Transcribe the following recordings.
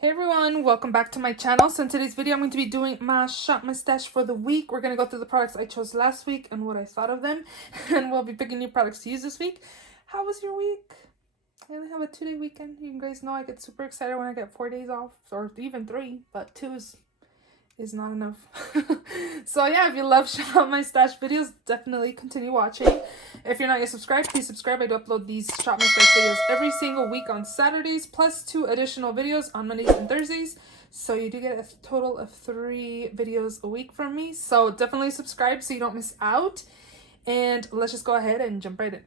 Hey everyone, welcome back to my channel. So in today's video, I'm going to be doing my shop my stash for the week. We're going to go through the products I chose last week and what I thought of them. And we'll be picking new products to use this week. How was your week? I only have a 2-day weekend. You guys know I get super excited when I get 4 days off, or even 3, but 2 is not enough. So yeah, if you love shop my stash videos, definitely continue watching. If you're not yet subscribed, please subscribe. I do upload these shop my stash videos every single week on Saturdays, plus 2 additional videos on Mondays and Thursdays. So you do get a total of 3 videos a week from me. So definitely subscribe so you don't miss out. And let's just go ahead and jump right in.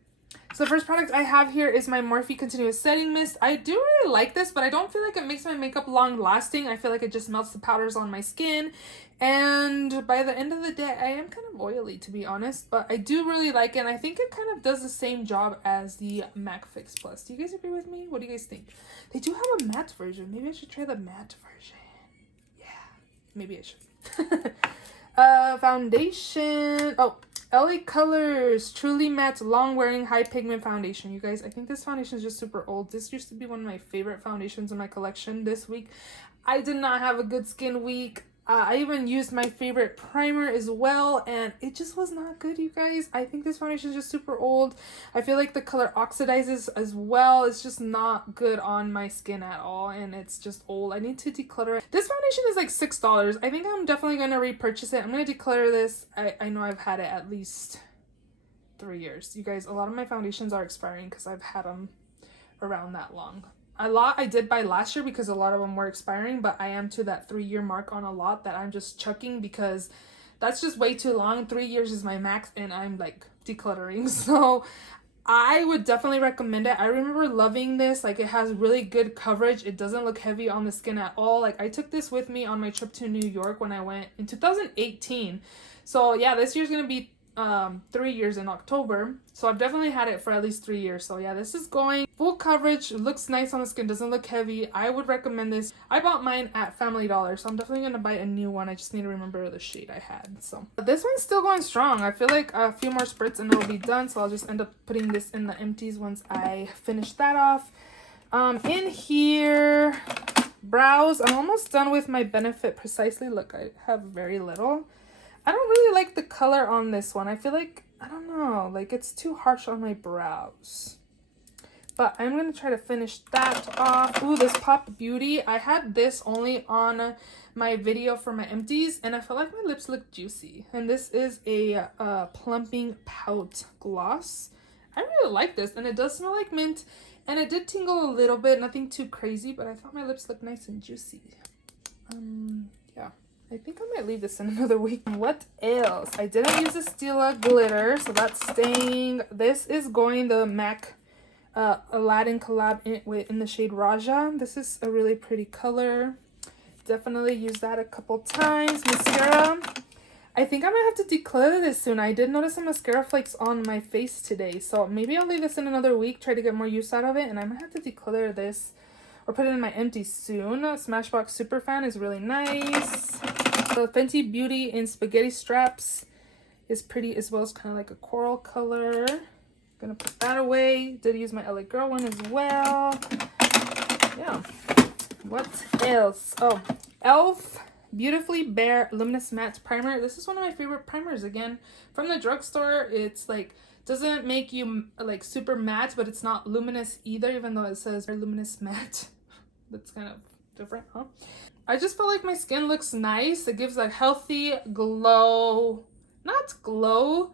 So the first product I have here is my Morphe Continuous Setting Mist. I do really like this, but I don't feel like it makes my makeup long lasting. I feel like it just melts the powders on my skin. And by the end of the day, I am kind of oily, to be honest. But I do really like it, and I think it kind of does the same job as the MAC Fix Plus. Do you guys agree with me? What do you guys think? They do have a matte version. Maybe I should try the matte version. Yeah, maybe I should. Foundation. Oh. LA Colors Truly Matte Long Wearing High Pigment Foundation. You guys, I think this foundation is just super old. This used to be one of my favorite foundations in my collection. This week, I did not have a good skin week. I even used my favorite primer as well, and it just was not good, you guys. I think this foundation is just super old. I feel like the color oxidizes as well. It's just not good on my skin at all, and it's just old. I need to declutter it. This foundation is like $6. I think I'm definitely going to repurchase it. I'm going to declutter this. I know I've had it at least 3 years. You guys, a lot of my foundations are expiring because I've had them around that long. A lot I did buy last year because a lot of them were expiring, but I am to that 3-year mark on a lot that I'm just chucking because that's just way too long. 3 years is my max, and I'm like decluttering. So I would definitely recommend it. I remember loving this. Like, it has really good coverage. It doesn't look heavy on the skin at all. Like, I took this with me on my trip to New York when I went in 2018. So yeah, this year's gonna be 3 years in October, so I've definitely had it for at least 3 years. So yeah, this is going full coverage. It looks nice on the skin, doesn't look heavy. I would recommend this. I bought mine at Family Dollar, so I'm definitely gonna buy a new one. I just need to remember the shade I had. So this one's still going strong. I feel like a few more spritz and it'll be done, so I'll just end up putting this in the empties once I finish that off. In here, brows. I'm almost done with my Benefit Precisely. Look, I have very little. I don't really like the color on this one. I feel like, I don't know, like it's too harsh on my brows. But I'm going to try to finish that off. Ooh, this Pop Beauty. I had this only on my video for my empties, and I felt like my lips look juicy. And this is a plumping pout gloss. I really like this, and it does smell like mint, and it did tingle a little bit. Nothing too crazy, but I thought my lips looked nice and juicy. Yeah. I think I might leave this in another week. What else? I didn't use the Stila glitter, so that's staying. This is going the MAC Aladdin collab in the shade Raja. This is a really pretty color. Definitely use that a couple times. Mascara. I think I might have to declutter this soon. I did notice some mascara flakes on my face today, so maybe I'll leave this in another week, try to get more use out of it, and I might have to declutter this or put it in my empty soon. Smashbox Superfan is really nice. The Fenty Beauty in Spaghetti Straps is pretty as well. It's kind of like a coral color. Gonna put that away. Did use my LA Girl one as well. Yeah. What else? Oh, e.l.f. Beautifully Bare Luminous Matte Primer. This is one of my favorite primers, again, from the drugstore. It's like, doesn't make you like super matte, but it's not luminous either, even though it says luminous matte. That's kind of different, huh? I just feel like my skin looks nice. It gives a healthy glow. Not glow.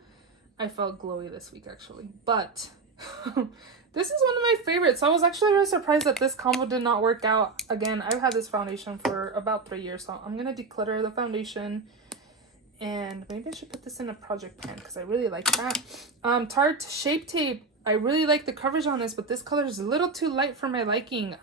I felt glowy this week, actually. But this is one of my favorites. So I was actually really surprised that this combo did not work out. Again, I've had this foundation for about 3 years, so I'm going to declutter the foundation. And maybe I should put this in a project pan because I really like that. Tarte Shape Tape. I really like the coverage on this, but this color is a little too light for my liking.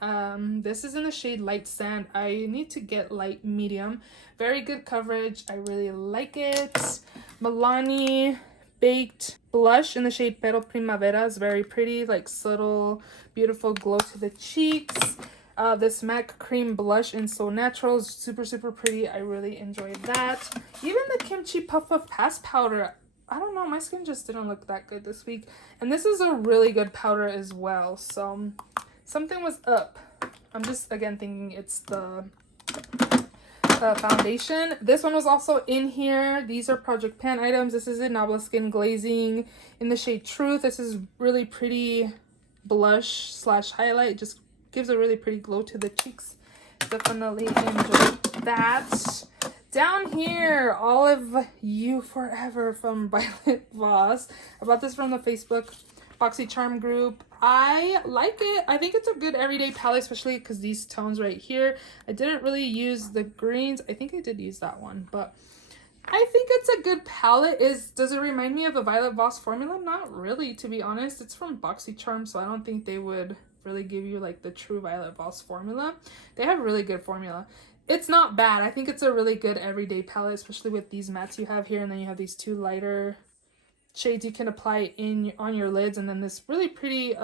This is in the shade Light Sand. I need to get light medium. Very good coverage. I really like it. Milani Baked Blush in the shade Pero Primavera is very pretty, like subtle, beautiful glow to the cheeks. This MAC Cream Blush in So Natural is super, super pretty. I really enjoyed that. Even the Kimchi Puff Puff Pass Powder. I don't know, my skin just didn't look that good this week. And this is a really good powder as well. So something was up I'm just, again, thinking it's the foundation. This one was also in here. These are Project Pan items. This is in Nabla Skin Glazing in the shade Truth. This is really pretty blush slash highlight. Just gives a really pretty glow to the cheeks. Definitely enjoy that. Down here, Olive You Forever from Violet Voss. I bought this from the Facebook BoxyCharm group. I like it. I think it's a good everyday palette, especially because these tones right here. I didn't really use the greens. I think I did use that one, but I think it's a good palette. Does it remind me of the Violet Voss formula? Not really, to be honest. It's from BoxyCharm, so I don't think they would really give you like the true Violet Voss formula. They have really good formula. It's not bad. I think it's a really good everyday palette, especially with these mattes you have here, and then you have these two lighter shades you can apply on your lids, and then this really pretty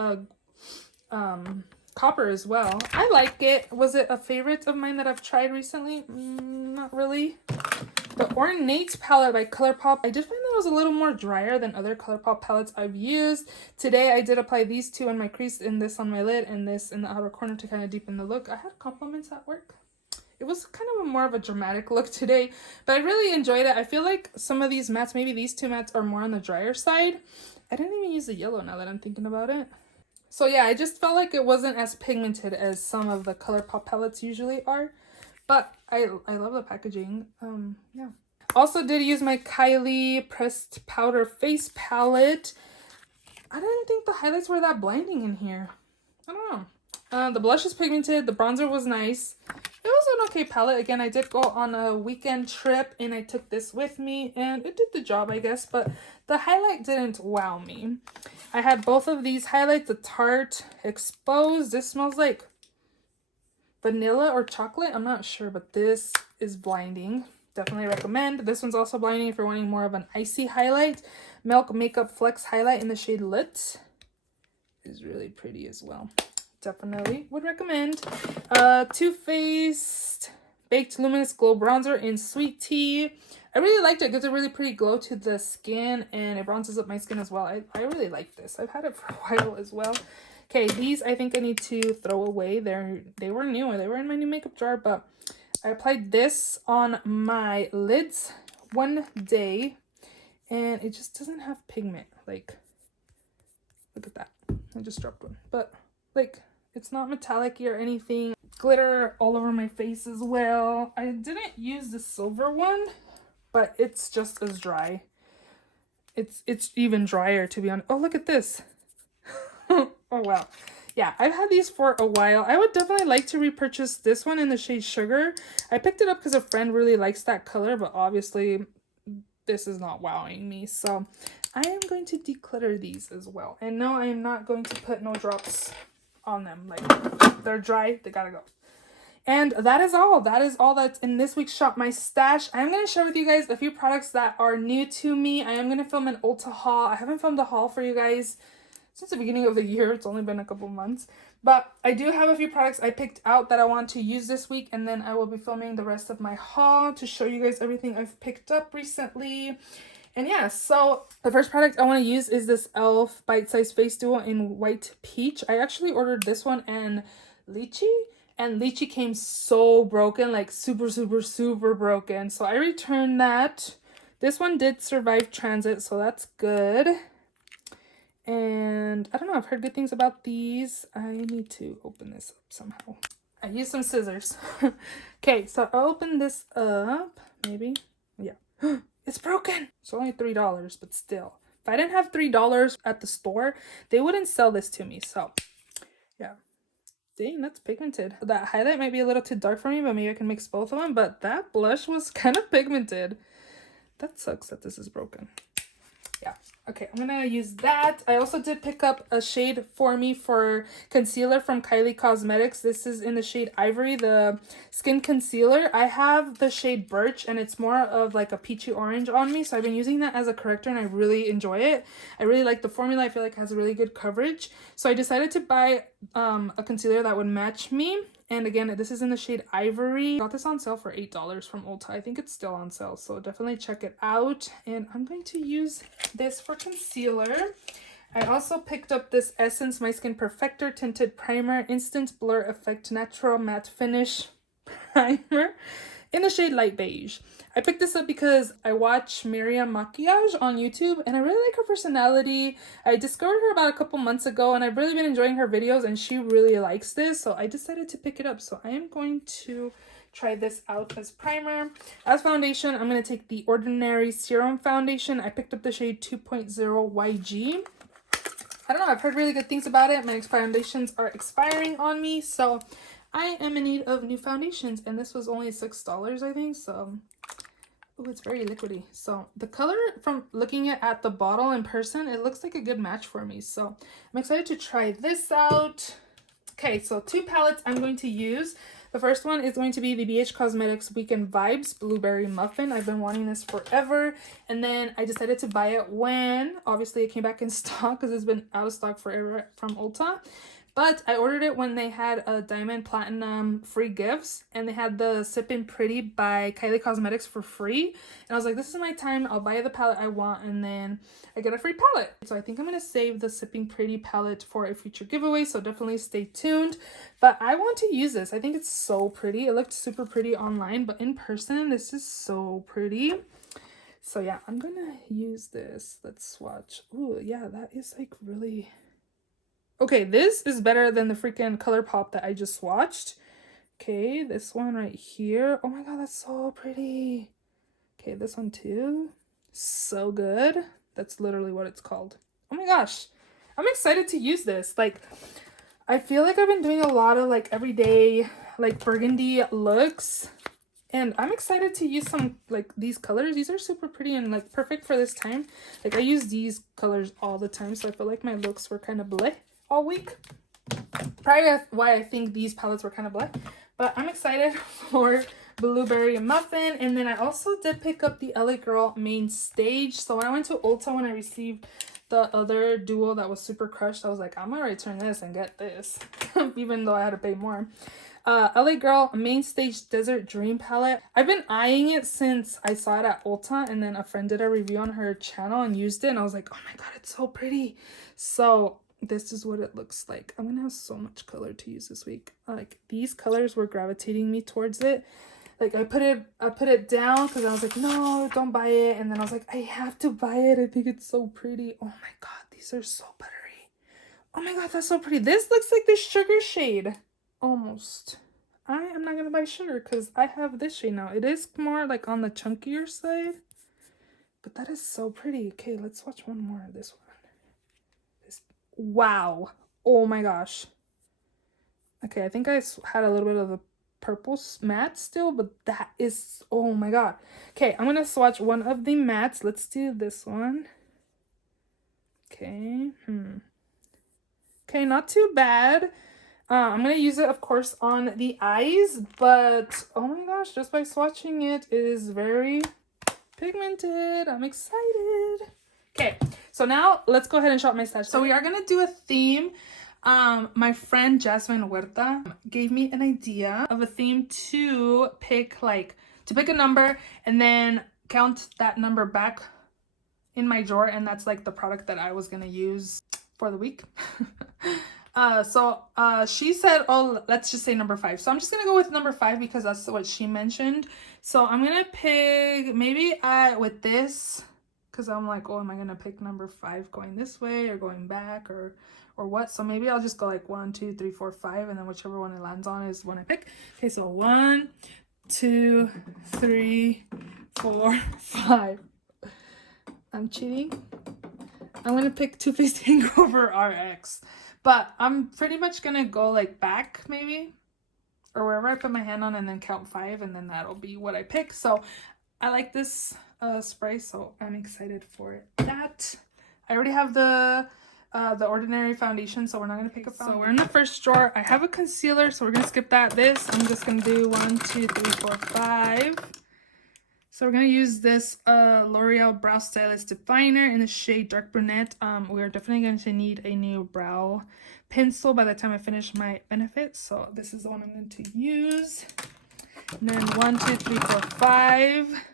copper as well. I like it. Was it a favorite of mine that I've tried recently? Not really. The Ornate palette by ColourPop, I did find that it was a little more drier than other ColourPop palettes I've used. Today I did apply these two on my crease, and this on my lid, and this in the outer corner to kind of deepen the look. I had compliments at work. It was kind of more of a dramatic look today, but I really enjoyed it. I feel like some of these mattes, maybe these two mattes, are more on the drier side. I didn't even use the yellow now that I'm thinking about it. So yeah, I just felt like it wasn't as pigmented as some of the ColourPop palettes usually are, but I love the packaging. Yeah. Also did use my Kylie Pressed Powder Face Palette. I didn't think the highlights were that blinding in here. I don't know. The blush is pigmented. The bronzer was nice. It was an okay palette. Again, I did go on a weekend trip and I took this with me and it did the job, I guess, but the highlight didn't wow me. I had both of these highlights, the Tarte Exposed. This smells like vanilla or chocolate. I'm not sure, but this is blinding. Definitely recommend. This one's also blinding if you're wanting more of an icy highlight. Milk Makeup Flex Highlight in the shade Lit is really pretty as well. Definitely would recommend. Too Faced Baked Luminous Glow Bronzer in Sweet Tea. I really liked it. It gives a really pretty glow to the skin and it bronzes up my skin as well. I really like this. I've had it for a while as well. Okay, these I think I need to throw away. They were new, or they were in my new makeup jar, but I applied this on my lids one day and it just doesn't have pigment. Like, look at that. I just dropped one. But like, it's not metallic or anything. Glitter all over my face as well. I didn't use the silver one, but it's just as dry. It's even drier, to be honest. Oh, look at this. Oh, wow. Yeah, I've had these for a while. I would definitely like to repurchase this one in the shade Sugar. I picked it up because a friend really likes that color, but obviously this is not wowing me. So I am going to declutter these as well. And no, I am not going to put no drops on them. Like, they're dry, they gotta go. And that is all that's in this week's Shop My Stash. I'm going to share with you guys a few products that are new to me. I am going to film an Ulta haul. I haven't filmed a haul for you guys since the beginning of the year. It's only been a couple months, but I do have a few products I picked out that I want to use this week, and then I will be filming the rest of my haul to show you guys everything I've picked up recently. And yeah, so the first product I want to use is this e.l.f. Bite Size Face Duo in White Peach. I actually ordered this one and Lychee, and Lychee came so broken, like super broken. So I returned that. This one did survive transit, so that's good. And I don't know, I've heard good things about these. I need to open this up somehow. I used some scissors. Okay, so I'll open this up, maybe. Yeah. It's broken. It's only $3, but still. If I didn't have $3 at the store, they wouldn't sell this to me. So, yeah. Dang, that's pigmented. That highlight might be a little too dark for me, but maybe I can mix both of them. But that blush was kind of pigmented. That sucks that this is broken. Yeah. Okay, I'm gonna use that. I also did pick up a shade for me for concealer from Kylie Cosmetics. This is in the shade Ivory, the skin concealer. I have the shade Birch, and it's more of like a peachy orange on me, so I've been using that as a corrector and I really enjoy it. I really like the formula. I feel like it has a really good coverage, so I decided to buy a concealer that would match me. And again, this is in the shade Ivory. Got this on sale for $8 from Ulta. I think it's still on sale, so definitely check it out. And I'm going to use this for concealer. I also picked up this Essence My Skin Perfector Tinted Primer Instant Blur Effect Natural Matte Finish Primer in the shade Light Beige. I picked this up because I watch marielamakeup on YouTube and I really like her personality. I discovered her about a couple months ago and I've really been enjoying her videos and she really likes this, so I decided to pick it up. So I am going to try this out as primer. As foundation, I'm going to take the Ordinary Serum Foundation. I picked up the shade 2.0 YG. I don't know, I've heard really good things about it. My next foundations are expiring on me, so I am in need of new foundations, and this was only $6, I think, so... Oh, it's very liquidy. So the color, from looking at the bottle in person, it looks like a good match for me, so I'm excited to try this out. Okay, so 2 palettes I'm going to use. The first one is going to be the BH Cosmetics Weekend Vibes Blueberry Muffin. I've been wanting this forever, and then I decided to buy it when, obviously, it came back in stock because it's been out of stock forever from Ulta. But I ordered it when they had a Diamond Platinum free gifts, and they had the Sippin' Pretty by Kylie Cosmetics for free. And I was like, this is my time. I'll buy the palette I want, and then I get a free palette. So I think I'm going to save the Sippin' Pretty palette for a future giveaway, so definitely stay tuned. But I want to use this. I think it's so pretty. It looked super pretty online, but in person, this is so pretty. So yeah, I'm going to use this. Let's swatch. Ooh, yeah, that is like really... Okay, this is better than the freaking ColourPop that I just swatched. Okay, this one right here. Oh my god, that's so pretty. Okay, this one too. So good. That's literally what it's called. Oh my gosh. I'm excited to use this. Like, I feel like I've been doing a lot of like everyday like burgundy looks. And I'm excited to use some like these colors. These are super pretty and like perfect for this time. Like I use these colors all the time, so I feel like my looks were kind of bleh all week. Probably why I think these palettes were kind of black, but I'm excited for Blueberry Muffin. And then I also did pick up the LA Girl Main Stage. So when I went to Ulta, when I received the other duo that was super crushed, I was like, I'm gonna return this and get this even though I had to pay more. LA Girl Main Stage Desert Dream palette. I've been eyeing it since I saw it at Ulta, and then a friend did a review on her channel and used it, and I was like, oh my god, it's so pretty. So this is what it looks like. I'm gonna have so much color to use this week. Like these colors were gravitating me towards it. Like I put it down because I was like, no, don't buy it. And then I was like, I have to buy it. I think it's so pretty. Oh my god, these are so buttery. Oh my god, that's so pretty. This looks like the sugar shade. Almost. I am not gonna buy sugar because I have this shade now. It is more like on the chunkier side. But that is so pretty. Okay, let's watch one more of this one. Wow. Oh my gosh. Okay, I think I had a little bit of the purple matte still, but that is, oh my god. Okay, I'm gonna swatch one of the mattes. Let's do this one. Okay. Okay, not too bad. I'm gonna use it, of course, on the eyes, but oh my gosh, just by swatching it, it is very pigmented. I'm excited. Okay, so now let's go ahead and shop my stash. So we are gonna do a theme. My friend Jasmine Huerta gave me an idea of a theme to pick a number and then count that number back in my drawer, and that's like the product that I was gonna use for the week. She said, oh, let's just say number 5. So I'm just gonna go with number 5 because that's what she mentioned. So I'm gonna pick maybe with this, because I'm like, oh, am I gonna pick number 5 going this way or going back or what? So maybe I'll just go like 1, 2, 3, 4, 5, and then whichever one it lands on is one I pick. Okay, so 1, 2, 3, 4, 5. I'm cheating. I'm gonna pick Too Faced Hangover RX, but I'm pretty much gonna go like back maybe, or wherever I put my hand on, and then count 5, and then that'll be what I pick. So I like this spray, so I'm excited for that. I already have the Ordinary foundation, so we're not gonna pick up. So we're in the first drawer. I have a concealer, so we're gonna skip that. I'm just gonna do 1, 2, 3, 4, 5. So we're gonna use this L'Oreal Brow Stylist Definer in the shade Dark Brunette. We are definitely going to need a new brow pencil by the time I finish my Benefit, so this is the one I'm going to use. And then 1, 2, 3, 4, 5.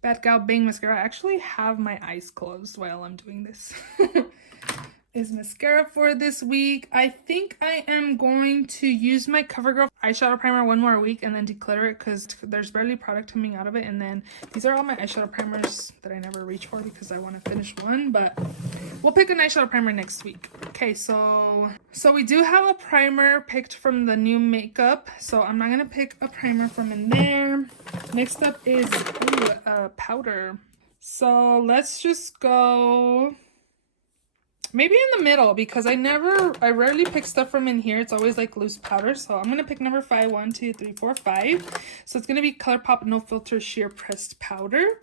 Bad Gal Bang Mascara. I actually have my eyes closed while I'm doing this. is mascara for this week. I think I am going to use my CoverGirl eyeshadow primer one more week and then declutter it because there's barely product coming out of it. And then these are all my eyeshadow primers that I never reach for because I want to finish one, but we'll pick an eyeshadow primer next week. Okay, so we do have a primer picked from the new makeup, so I'm not gonna pick a primer from in there. Next up is powder. So let's just go maybe in the middle because I rarely pick stuff from in here. It's always like loose powder. So I'm gonna pick number 5. 1, 2, 3, 4, 5. So it's gonna be ColourPop No Filter Sheer Pressed Powder.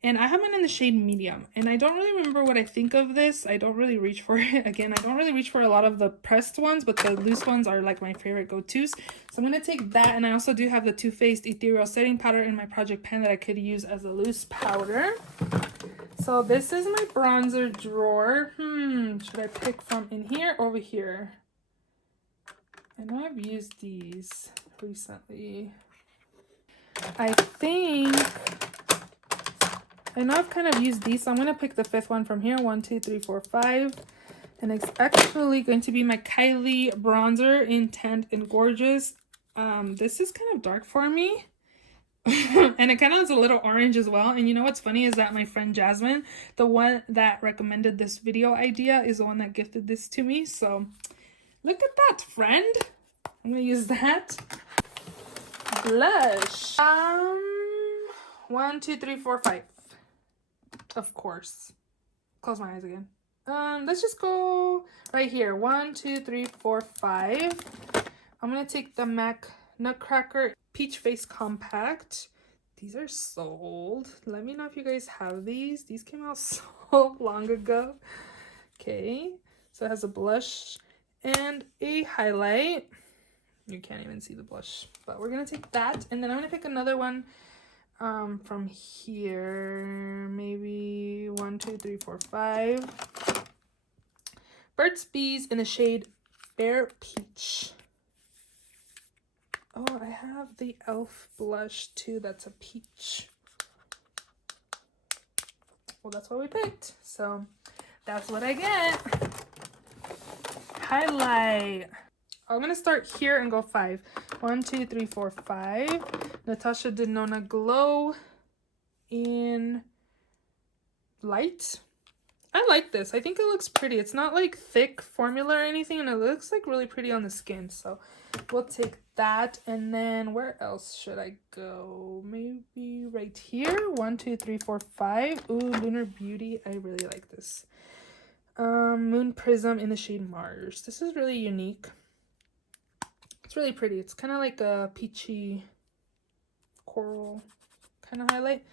And I have it in the shade medium. And I don't really remember what I think of this. I don't really reach for it. Again, I don't really reach for a lot of the pressed ones, but the loose ones are like my favorite go-tos. So I'm going to take that. And I also do have the Too Faced Ethereal Setting Powder in my project pan that I could use as a loose powder. So this is my bronzer drawer. Should I pick from in here or over here? I know I've used these recently. I know I've kind of used these, so I'm going to pick the 5th one from here. 1, 2, 3, 4, 5. And it's actually going to be my Kylie bronzer in Tanned and Gorgeous. This is kind of dark for me. And it kind of has a little orange as well. And you know what's funny is that my friend Jasmine, the one that recommended this video idea, is the one that gifted this to me. So look at that, friend. I'm going to use that. Blush. 1, 2, 3, 4, 5. Of course. Close my eyes again. Let's just go right here. 1, 2, 3, 4, 5. I'm gonna take the MAC Nutcracker Peach Face Compact. These are sold. Let me know if you guys have these. These came out so long ago. Okay, so it has a blush and a highlight. You can't even see the blush, but we're gonna take that, and then I'm gonna pick another one from here, maybe 1, 2, 3, 4, 5. Burt's Bees in the shade Fair Peach. Oh, I have the e.l.f. blush too, that's a peach. Well, that's what we picked, so that's what I get. Highlight. I'm gonna start here and go 5. 1, 2, 3, 4, 5. Natasha Denona Glow in Light. I like this. I think it looks pretty. It's not like thick formula or anything, and it looks like really pretty on the skin. So we'll take that. And then where else should I go? Maybe right here. 1, 2, 3, 4, 5. Ooh, Lunar Beauty. I really like this. Moon Prism in the shade Mars. This is really unique. It's really pretty. It's kind of like a peachy coral kind of highlight.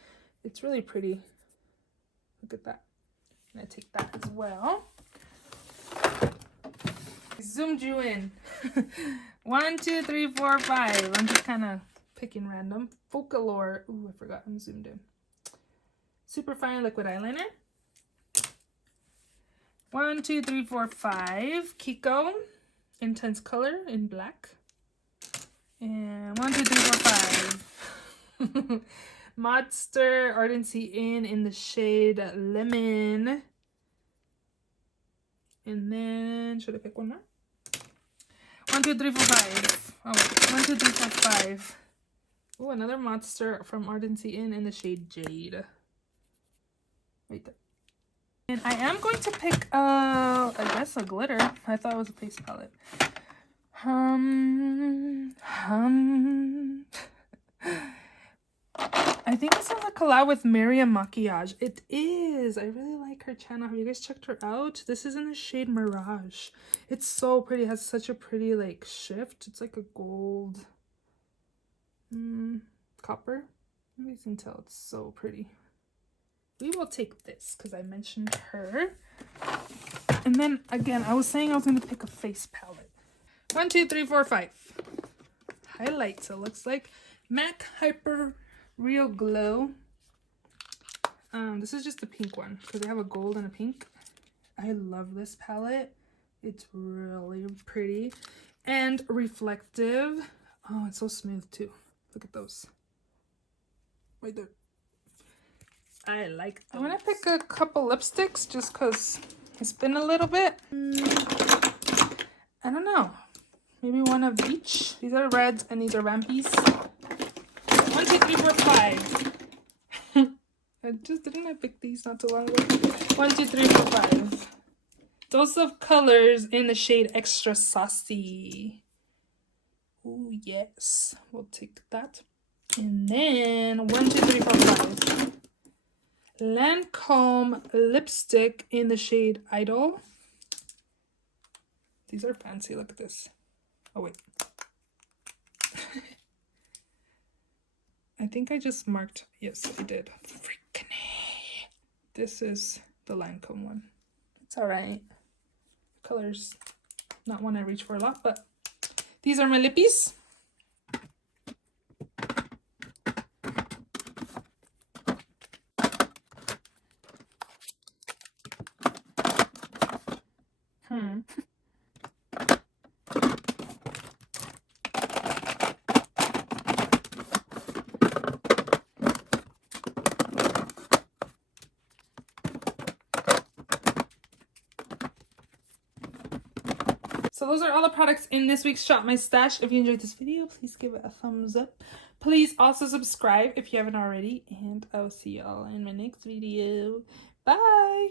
It's really pretty. Look at that. I'm going to take that as well. I zoomed you in. 1, 2, 3, 4, 5. I'm just kind of picking random. Focalure. Ooh, I forgot. I'm zoomed in. Superfine Liquid Eyeliner. 1, 2, 3, 4, 5. Kiko Intense Color in black. And 1, 2, 3, 4, 5. Monster Ardency in the shade Lemon. And then, should I pick one more? 1, 2, 3, 4, 5. Oh, 1, 2, 3, 4, 5. Oh, another Monster from Ardency in the shade Jade. Right there. And I am going to pick, I guess a glitter. I thought it was a face palette. I think this is a collab with marielamakeup. It is. I really like her channel. Have you guys checked her out? This is in the shade Mirage. It's so pretty. It has such a pretty like shift. It's like a gold copper. You can tell it's so pretty. We will take this because I mentioned her. And then again, I was saying I was going to pick a face palette. 1, 2, 3, 4, 5. Highlights. It looks like MAC Hyper Real Glow. This is just the pink one because they have a gold and a pink. I love this palette. It's really pretty and reflective. Oh, it's so smooth too. Look at those. Right there. I like those. I'm gonna pick a couple lipsticks just because It's been a little bit. I don't know. Maybe one of each. These are reds and these are vampies. 1, 2, 3, 4, 5. Didn't I pick these not too long ago? 1, 2, 3, 4, 5. Dose of colors in the shade Extra Saucy. Oh yes, we'll take that. And then 1, 2, 3, 4, 5. Lancome lipstick in the shade Idol. These are fancy. Look at this. Oh wait. I think I just marked. Yes, I did. Freaking A. This is the Lancome one. It's all right. Colors, not one I reach for a lot, but these are my lippies. So those are all the products in this week's Shop My Stash. If you enjoyed this video, please give it a thumbs up. Please also subscribe if you haven't already. And I'll see you all in my next video. Bye!